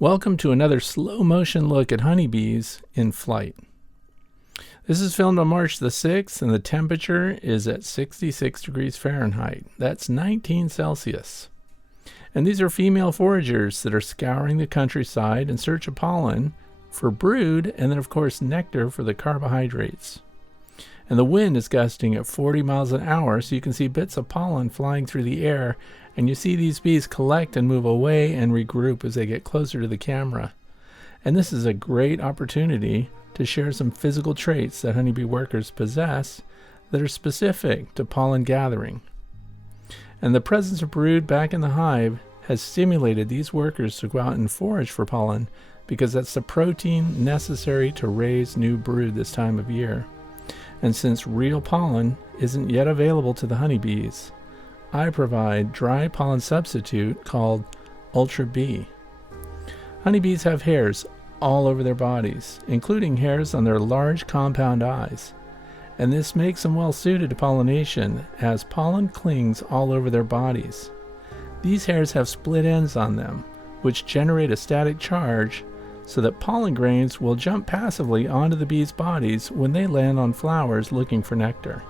Welcome to another slow motion look at honeybees in flight. This is filmed on March the 6th and the temperature is at 66 degrees Fahrenheit. That's 19 Celsius. And these are female foragers that are scouring the countryside in search of pollen for brood and then of course nectar for the carbohydrates. And the wind is gusting at 40 miles an hour, so you can see bits of pollen flying through the air, and you see these bees collect and move away and regroup as they get closer to the camera. And this is a great opportunity to share some physical traits that honeybee workers possess that are specific to pollen gathering. And the presence of brood back in the hive has stimulated these workers to go out and forage for pollen because that's the protein necessary to raise new brood this time of year. And since real pollen isn't yet available to the honeybees, I provide dry pollen substitute called Ultra B. Honeybees have hairs all over their bodies, including hairs on their large compound eyes. And this makes them well suited to pollination as pollen clings all over their bodies. These hairs have split ends on them, which generate a static charge so that pollen grains will jump passively onto the bees' bodies when they land on flowers looking for nectar.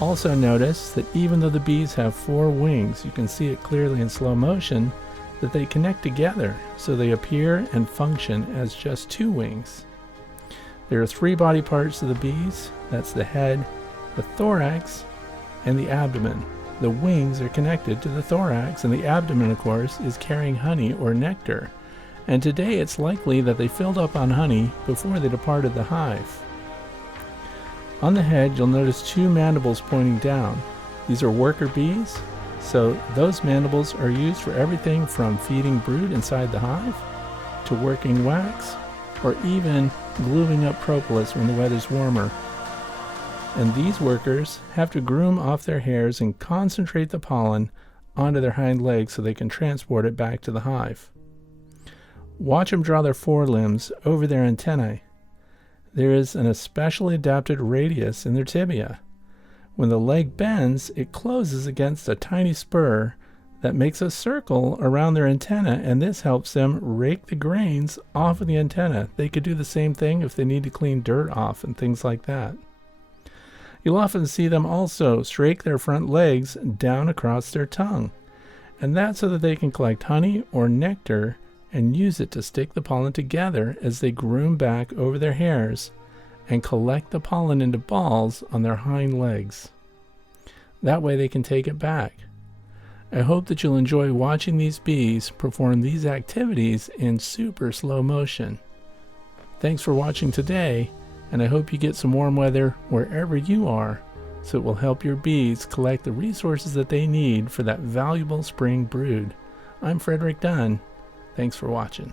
Also notice that even though the bees have 4 wings, you can see it clearly in slow motion, that they connect together so they appear and function as just 2 wings. There are 3 body parts of the bees. That's the head, the thorax, and the abdomen. The wings are connected to the thorax, and the abdomen, of course, is carrying honey or nectar. And today it's likely that they filled up on honey before they departed the hive. On the head, you'll notice 2 mandibles pointing down. These are worker bees, so those mandibles are used for everything from feeding brood inside the hive, to working wax, or even gluing up propolis when the weather's warmer. And these workers have to groom off their hairs and concentrate the pollen onto their hind legs so they can transport it back to the hive. Watch them draw their forelimbs over their antennae. There is an especially adapted radius in their tibia. When the leg bends, it closes against a tiny spur that makes a circle around their antenna, and this helps them rake the grains off of the antenna. They could do the same thing if they need to clean dirt off and things like that. You'll often see them also rake their front legs down across their tongue, and that's so that they can collect honey or nectar and use it to stick the pollen together as they groom back over their hairs and collect the pollen into balls on their hind legs. That way they can take it back. I hope that you'll enjoy watching these bees perform these activities in super slow motion. Thanks for watching today, and I hope you get some warm weather wherever you are, so it will help your bees collect the resources that they need for that valuable spring brood. I'm Frederick Dunn. Thanks for watching.